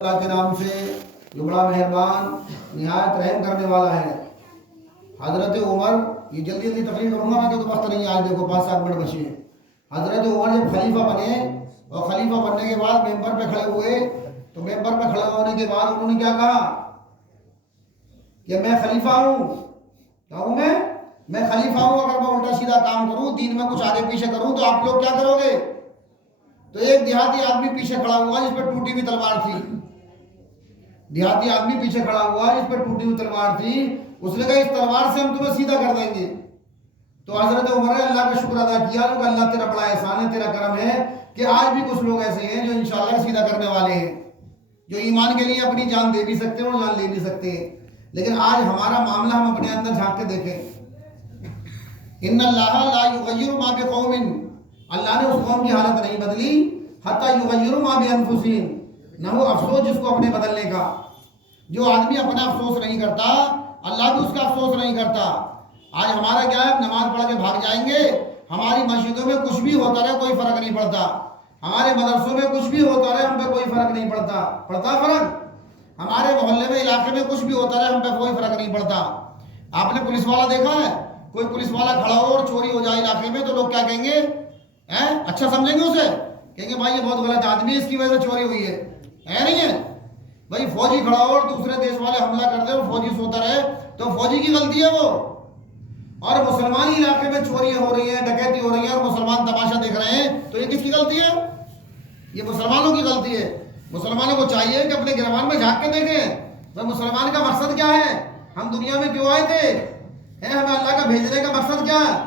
اللہ کے نام سے جو بڑا مہربان نہایت رحم کرنے والا ہے۔ حضرت عمر، یہ جلدی جلدی تقریر کروں گا میں کیونکہ وقت نہیں، آج دیکھو 5-7 منٹ بچے ہیں۔ حضرت عمر جب خلیفہ بنے اور خلیفہ بننے کے بعد ممبر پہ کھڑے ہوئے تو ممبر پہ کھڑے ہونے کے بعد انہوں نے کیا کہا کہ میں خلیفہ ہوں۔ کیا ہوں میں خلیفہ ہوں، اگر میں الٹا سیدھا کام کروں، دین میں کچھ آگے پیچھے کروں تو آپ لوگ کیا کرو گے؟ تو ایک دیہاتی آدمی پیچھے کھڑا ہوا جس پہ ٹوٹی ہوئی تلوار تھی، دیہاتی آدمی پیچھے کھڑا ہوا جس پہ ٹوٹی ہوئی تلوار تھی، اس نے کہا اس تلوار سے ہم تمہیں سیدھا کر دیں گے۔ تو حضرت عمر نے اللہ کا شکر ادا کیا کہ اللہ تیرا بڑا احسان ہے، تیرا کرم ہے کہ آج بھی کچھ لوگ ایسے ہیں جو انشاءاللہ سیدھا کرنے والے ہیں، جو ایمان کے لیے اپنی جان دے بھی سکتے ہیں اور جان لے بھی سکتے ہیں۔ لیکن آج ہمارا معاملہ ہم اپنے اندر جھانک کے دیکھیں۔ ان اللہ لا یغیر ما بقوم، اللہ نے اس قوم کی حالت نہیں بدلی حتی یغیروا ما بانفسہم، نہ وہ افسوس جس کو اپنے بدلنے کا۔ جو آدمی اپنا افسوس نہیں کرتا اللہ بھی اس کا افسوس نہیں کرتا۔ آج ہمارا کیا ہے، نماز پڑھ کے بھاگ جائیں گے، ہماری مسجدوں میں کچھ بھی ہوتا رہے کوئی فرق نہیں پڑتا، ہمارے مدرسوں میں کچھ بھی ہوتا رہے ہم پہ کوئی فرق نہیں پڑتا فرق، ہمارے محلے میں علاقے میں کچھ بھی ہوتا رہے ہم پہ کوئی فرق نہیں پڑتا۔ آپ نے پولیس والا دیکھا ہے؟ کوئی پولیس والا کھڑا ہو اور چوری ہو جائے علاقے میں تو لوگ کیا کہیں گے؟ اچھا سمجھیں گے اسے، کہیں گے بھائی یہ بہت غلط آدمی ہے، اس کی وجہ سے چوری ہوئی ہے نہیں ہے؟ بھائی فوجی کھڑا ہو اور دوسرے دیش والے حملہ کر دے اور فوجی سوتا رہے تو فوجی کی غلطی ہے وہ، اور مسلمانی علاقے میں چوریاں ہو رہی ہیں، ڈکیتی ہو رہی ہیں اور مسلمان تماشا دیکھ رہے ہیں تو یہ کس کی غلطی ہے؟ یہ مسلمانوں کی غلطی ہے۔ مسلمانوں کو چاہیے کہ اپنے گربان میں جھانک کے دیکھیں بھائی مسلمان کا مقصد کیا ہے، ہم دنیا میں کیوں آئے تھے، ہمیں اللہ کا بھیجنے کا مقصد کیا ہے؟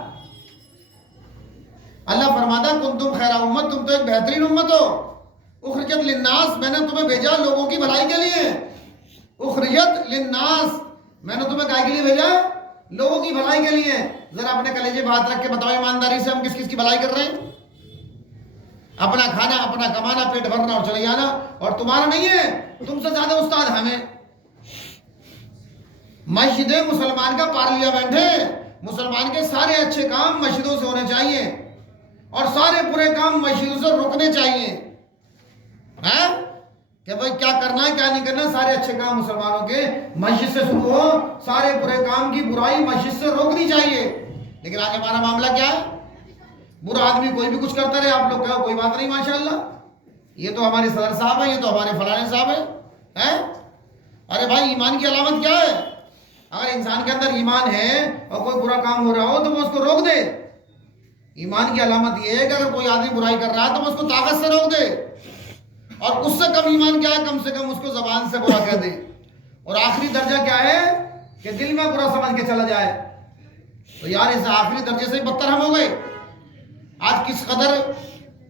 اللہ فرماتا کنتم خیر امت، تم تو ایک بہترین امت ہو، اخرجت للناس، میں نے تمہیں بھیجا لوگوں کی بھلائی کے لیے، اخرجت للناس، میں نے تمہیں کائے کے لیے بھیجا؟ لوگوں کی بھلائی کے لیے۔ ذرا اپنے کلیجے پہ ہاتھ رکھ کے بتاؤ ایمانداری سے ہم کس کس کی بھلائی کر رہے ہیں؟ اپنا کھانا، اپنا کمانا، پیٹ بھرنا اور چلے جانا، اور تمہارا نہیں ہے، تم سے زیادہ استاد ہمیں۔ مسجد مسلمان کا پارلیمنٹ ہے، مسلمان کے سارے اچھے کام مسجدوں سے ہونے چاہیے اور سارے برے کام مسجدوں سے رکنے چاہیے، کہ بھائی کیا کرنا ہے کیا نہیں کرنا، سارے اچھے کام مسلمانوں کے مسجد سے شروع ہو، سارے برے کام کی برائی مسجد سے روکنی چاہیے۔ لیکن آج ہمارا معاملہ کیا ہے؟ برا آدمی کوئی بھی کچھ کرتا رہے، آپ لوگ کہو کوئی بات نہیں ماشاءاللہ، یہ تو ہمارے صدر صاحب ہیں، یہ تو ہمارے فلانے صاحب ہیں۔ ارے بھائی ایمان کی علامت کیا ہے؟ اگر انسان کے اندر ایمان ہے اور کوئی برا کام ہو رہا ہو تو وہ اس کو روک دے۔ ایمان کی علامت یہ ہے کہ اگر کوئی آدمی برائی کر رہا ہے تو وہ اس کو طاقت سے روک دے، اور اس سے کم ایمان کیا ہے، کم سے کم اس کو زبان سے برا کہہ دے، اور آخری درجہ کیا ہے کہ دل میں برا سمجھ کے چلا جائے۔ تو یار اس آخری درجے سے بدتر ہم ہو گئے۔ آج کس قدر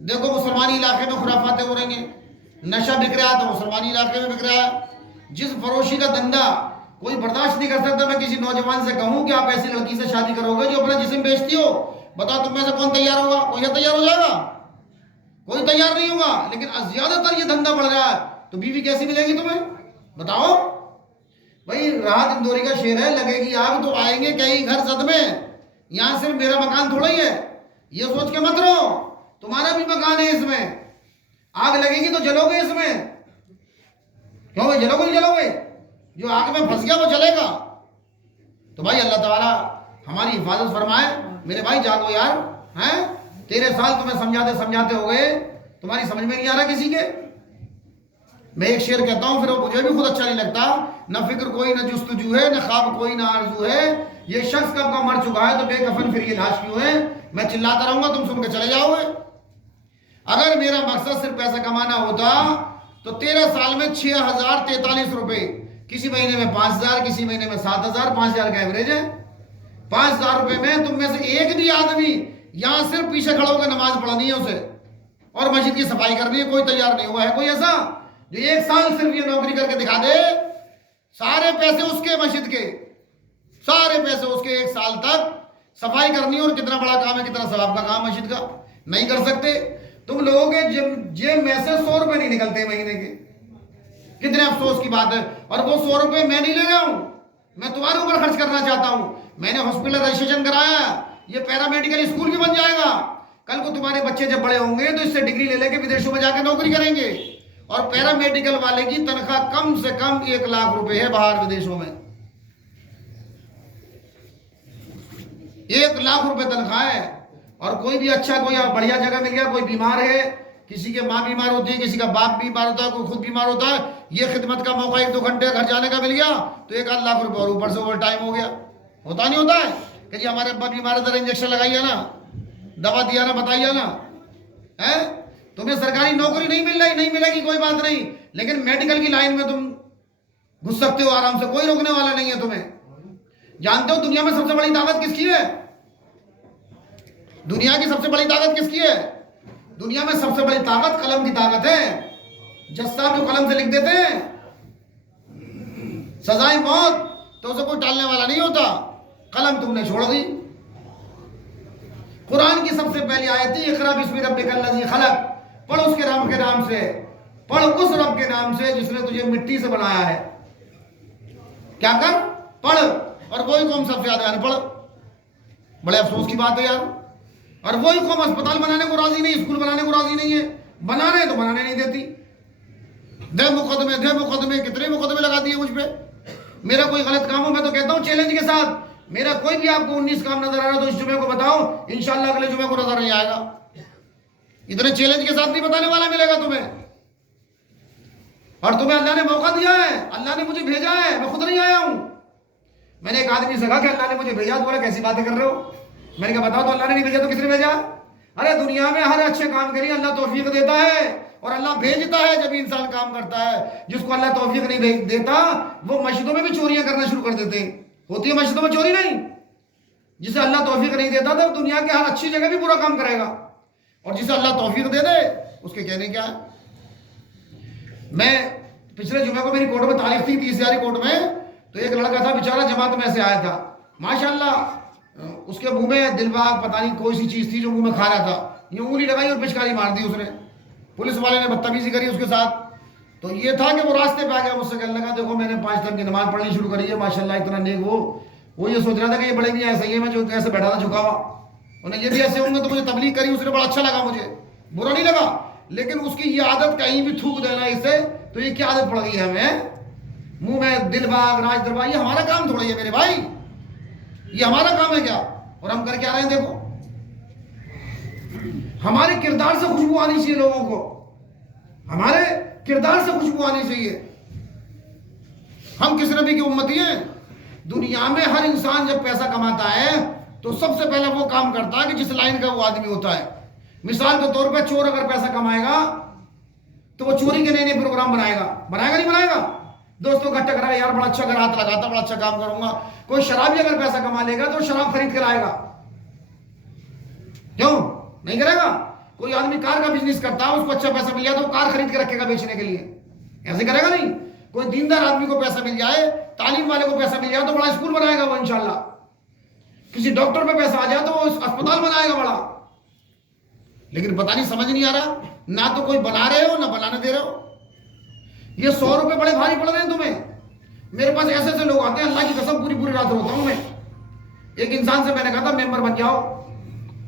دیکھو مسلمانی علاقے میں خرافاتیں ہو رہی ہیں، نشہ بک رہا ہے تو مسلمانی علاقے میں بک رہا ہے، جس فروشی کا دھندا کوئی برداشت نہیں کر سکتا۔ میں کسی نوجوان سے کہوں کہ آپ ایسی لڑکی سے شادی کرو گے جو اپنا جسم بیچتی ہو، بتاؤ تم میں سے کون تیار ہوگا؟ کوئی تیار ہو جائے گا؟ کوئی تیار نہیں ہوگا۔ لیکن زیادہ تر یہ دھندا بڑھ رہا ہے تو بیوی کیسی ملے گی تمہیں؟ بتاؤ بھائی، راحت اندوری کا شعر ہے، لگے گی آگ تو آئیں گے کئی گھر زد میں، یہاں صرف میرا مکان تھوڑا ہی ہے، یہ سوچ کے مت رہو تمہارا بھی مکان ہے، اس میں آگ لگے گی تو جلو گے اس میں، کیوں بھائی جلو گے نہیں جلو گے؟ جو آگ میں پھنس گیا وہ جلے گا۔ تو بھائی اللہ تعالیٰ ہماری حفاظت فرمائے۔ میرے بھائی جاگو یار، 13 سال تمہیں سمجھاتے ہو گئے، تمہاری سمجھ میں نہیں آ رہا کسی کے؟ میں ایک شعر کہتا ہوں پھر وہ مجھے بھی خود اچھا نہیں لگتا، نہ فکر کوئی نہ جستجو ہے، نہ خواب کوئی نہ آرزو ہے، یہ شخص کب کا مر چکا ہے تو بے کفن پھر یہ لاش کیوں ہے؟ میں چلاتا رہوں گا تم سن کے چلے جاؤ گے۔ اگر میرا مقصد صرف پیسہ کمانا ہوتا تو 13 سال میں 6043 روپے، کسی مہینے میں 5000، کسی مہینے میں 7000، 5000 کا ایوریج ہے، 5000 روپے میں تم میں سے ایک بھی آدمی یہاں صرف پیچھے کھڑا ہو کے نماز پڑھنی ہے اسے اور مسجد کی صفائی کرنی ہے، کوئی تیار نہیں ہوا ہے؟ کوئی ایسا جو 1 سال صرف یہ نوکری کر کے دکھا دے، سارے پیسے اس کے مسجد کے، سارے پیسے اس کے، 1 سال تک صفائی کرنی ہے، اور کتنا بڑا کام ہے، کتنا ثواب کا کام مسجد کا، نہیں کر سکتے۔ تم لوگوں کے جیب میں سے 100 روپے نہیں نکلتے مہینے کے، کتنے افسوس کی بات ہے۔ اور وہ 100 روپے میں نہیں لے رہا ہوں، میں تمہارے اوپر خرچ کرنا چاہتا ہوں۔ میں نے ہاسپٹل رجسٹریشن کرایا، یہ پیرامیڈیکل اسکول بھی بن جائے گا، کل کو تمہارے بچے جب بڑے ہوں گے تو اس سے ڈگری لے لے کے ودیشوں میں جا کے نوکری کریں گے، اور پیرامیڈیکل والے کی تنخواہ کم سے کم 1 لاکھ روپے ہے باہر ودیشوں میں. 1 لاکھ روپے تنخواہ ہے. اور کوئی بھی اچھا کوئی بڑھیا جگہ مل گیا, کوئی بیمار ہے, کسی کے ماں بیمار ہوتی ہے, کسی کا باپ بیمار ہوتا ہے, کوئی خود بیمار ہوتا ہے, یہ خدمت کا موقع 1-2 گھنٹے گھر جانے کا مل گیا تو 1 لاکھ روپے اور اوپر سے اوور ٹائم ہو گیا. ہوتا نہیں ہوتا ہے کہ جی ہمارے ابا بیمار ہے, ذرا انجیکشن لگائیے نا, دوا دیا نا, بتائیے نا. تمہیں سرکاری نوکری نہیں مل رہی, نہیں ملے گی کوئی بات نہیں, لیکن میڈیکل کی لائن میں تم گھس سکتے ہو آرام سے, کوئی روکنے والا نہیں ہے تمہیں. جانتے ہو دنیا میں سب سے بڑی طاقت کس کی ہے؟ دنیا کی سب سے بڑی طاقت کس کی ہے؟ دنیا میں سب سے بڑی طاقت قلم کی طاقت ہے. جج صاحب جو قلم سے لکھ دیتے ہیں سزائے موت, تو اسے کوئی ٹالنے والا نہیں ہوتا. قلم تم نے چھوڑ دی. قرآن کی سب سے پہلی آیت تھی اقرا بسم ربک الذی خلق, پڑھ اس کے رب کے نام سے, پڑھ اس رب کے نام سے جس نے تجھے مٹی سے بنایا ہے. کیا کر, پڑھ. اور وہی قوم سب سے زیادہ ان پڑھ. بڑے افسوس کی بات ہے یار. اور وہی قوم اسپتال بنانے کو راضی نہیں, اسکول بنانے کو راضی نہیں ہے. بنانے تو بنانے نہیں دیتی. دے مقدمے, کتنے مقدمے لگا دیے مجھ پہ. میرا کوئی غلط کام ہو میں تو کہتا ہوں چیلنج کے ساتھ, میرا کوئی بھی آپ کو 19 کام نظر آ رہا تو اس جمعے کو بتاؤ, انشاءاللہ اگلے جمعے کو نظر نہیں آئے گا. اتنے چیلنج کے ساتھ نہیں بتانے والا ملے گا تمہیں. اور تمہیں اللہ نے موقع دیا ہے, اللہ نے مجھے بھیجا ہے, میں خود نہیں آیا ہوں. میں نے ایک آدمی سے کہا کہ اللہ نے مجھے بھیجا, تو بولا کیسی باتیں کر رہے ہو. میں نے کہا بتاؤ تو اللہ نے نہیں بھیجا تو کس نے بھیجا؟ ارے دنیا میں ہر اچھے کام کے لیے اللہ توفیق دیتا ہے اور اللہ بھیجتا ہے جب انسان کام کرتا ہے. جس کو اللہ توفیق نہیں دیتا وہ مسجدوں میں بھی چوریاں کرنا شروع کر دیتے ہیں. ہوتی ہے مسجدوں میں چوری نہیں؟ جسے اللہ توفیق نہیں دیتا تو دنیا کے ہر اچھی جگہ بھی برا کام کرے گا, اور جسے اللہ توفیق دے دے اس کے کہنے کیا ہے. میں پچھلے جمعے کو میری کورٹ میں تاریخ تھی 30 کورٹ میں, تو ایک لڑکا تھا بیچارہ جماعت میں سے آیا تھا, ماشاءاللہ اس کے منہ میں دل باغ پتہ نہیں کوئی سی چیز تھی جو منہ میں کھا رہا تھا, یہ انگلی لگائی اور پچکاری مار دی اس نے. پولیس والے نے بدتمیزی کری اس کے ساتھ. تو یہ تھا کہ وہ راستے پہ آ گیا, مجھ سے کہنے لگا دیکھو میں نے 5 ٹائم کی نماز پڑھنی شروع کری ہے, ماشاءاللہ اتنا نیک وہ یہ سوچ رہا تھا کہ یہ بڑے بھی ایسا ہی ہے, میں جو ایسے بیٹھا تھا جھکا ہوا, انہیں یہ بھی ایسے ہوں گے. تو مجھے تبلیغ کری, اس نے بڑا اچھا لگا, مجھے برا نہیں لگا, لیکن اس کی یہ عادت کہیں بھی تھوک دینا اس سے, تو یہ کیا عادت پڑ گئی ہے ہمیں, منہ میں دل باغ راج دربار. یہ ہمارا کام تھوڑا ہے میرے بھائی, یہ ہمارا کام ہے کیا؟ اور ہم کر کے آ رہے ہیں. دیکھو ہمارے کردار سے خوشبو آنی چاہیے لوگوں کو, ہمارے کردار سے خوشبو آنی چاہیے. ہم کس نبی کی امتی ہیں؟ دنیا میں ہر انسان جب پیسہ کماتا ہے تو سب سے پہلے وہ کام کرتا ہے کہ جس لائن کا وہ آدمی ہوتا ہے. مثال کے طور پہ چور اگر پیسہ کمائے گا تو وہ چوری کے نئے نئے پروگرام بنائے گا نہیں بنائے گا. دوستوں کا ٹکرا ہے, یار بڑا اچھا گھر ہاتھ لگاتا, بڑا اچھا کام کروں گا. کوئی شرابی اگر پیسہ کما لے گا تو شراب خرید کر آئے گا, کیوں نہیں کرے گا؟ کوئی آدمی کار کا بزنس کرتا ہے, اس کو اچھا پیسہ مل جائے تو وہ کار خرید کے رکھے گا بیچنے کے لیے, ایسے کرے گا نہیں. کوئی دیندار آدمی کو پیسہ مل جائے, تعلیم والے کو پیسہ مل جائے تو بڑا اسکول بنائے گا وہ انشاءاللہ. کسی ڈاکٹر پہ پیسہ آ جائے تو وہ اسپتال بنائے گا بڑا. لیکن پتہ نہیں, سمجھ نہیں آ رہا, نہ تو کوئی بنا رہے ہو نہ بنانے دے رہے ہو. یہ 100 روپے بڑے بھاری پڑ رہے ہیں تمہیں. میرے پاس ایسے ایسے لوگ آتے ہیں, اللہ کی قسم پوری رات روتا ہوں میں. ایک انسان سے میں نے کہا تھا ممبر بن جاؤ,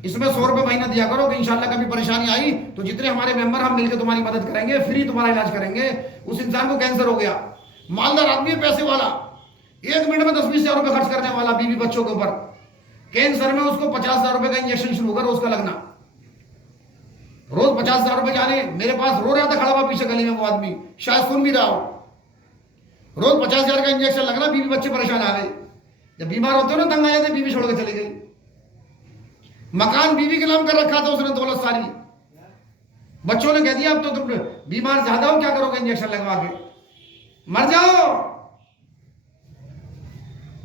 اس میں 100 روپے مہینہ دیا کرو کہ انشاءاللہ کبھی پریشانی آئی تو جتنے ہمارے ممبر ہم مل کے تمہاری مدد کریں گے, فری تمہارا علاج کریں گے. اس انسان کو کینسر ہو گیا, مالدار آدمی ہے, پیسے والا, 1 منٹ میں 10-20 ہزار روپے خرچ کرنے والا بیوی بچوں کے اوپر. کینسر میں اس کو 50,000 روپے کا انجیکشن شروع ہوگا روز کا لگنا, روز 50,000 روپے جانے. میرے پاس رو رہا تھا کھڑا ہوا پیچھے گلی میں وہ آدمی, شاید سن بھی رہا ہو. روز 50,000 کا انجیکشن لگنا, بیوی بچے پریشان آ گئے. جب بیمار ہوتے ہو نا تنگ آ جاتے, بیوی چھوڑ کے چلی گئی. مکان بیوی کے نام کر رکھا تھا اس نے, دولت ساری. بچوں نے کہہ دیا اب تو تم بیمار زیادہ ہو, کیا کرو گے انجیکشن لگوا کے, مر جاؤ.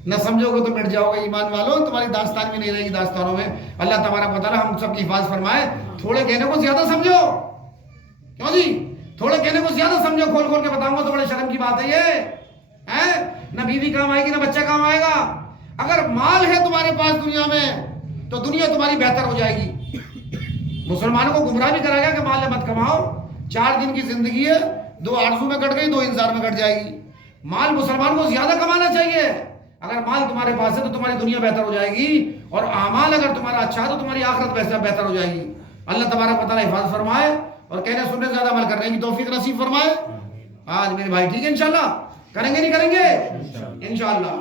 نہ سمجھو گے تو مٹ جاؤ گے. ایمان والو, تمہاری داستان میں نہیں رہے گی داستانوں میں. اللہ تبارک و تعالی ہم سب کی حفاظت فرمائے. تھوڑے کہنے کو زیادہ سمجھو, کیوں جی, تھوڑے کہنے کو زیادہ سمجھو. کھول کھول کے بتاؤں گا تو بڑے شرم کی بات ہے یہ. نہ بیوی کام آئے گی نہ بچہ کام آئے گا. اگر مال ہے تمہارے پاس دنیا میں تو دنیا تمہاری بہتر ہو جائے گی. مسلمانوں کو گمراہ بھی کرا گیا کہ مال مت کماؤ, 4 دن کی زندگی ہے, 2 آرزو میں کٹ گئی, 2 انتظار میں کٹ جائے گی. مال مسلمان کو زیادہ کمانا چاہیے. اگر مال تمہارے پاس ہے تو تمہاری دنیا بہتر ہو جائے گی, اور اعمال اگر تمہارا اچھا ہے تو تمہاری آخرت بہتر ہو جائے گی. اللہ تبارک و تعالی حفاظت فرمائے. اور کہنے سننے سے زیادہ عمل کرنے کی توفیق نصیب فرمائے. آج میرے بھائی ٹھیک ہے انشاءاللہ کریں گے نہیں کریں گے انشاءاللہ.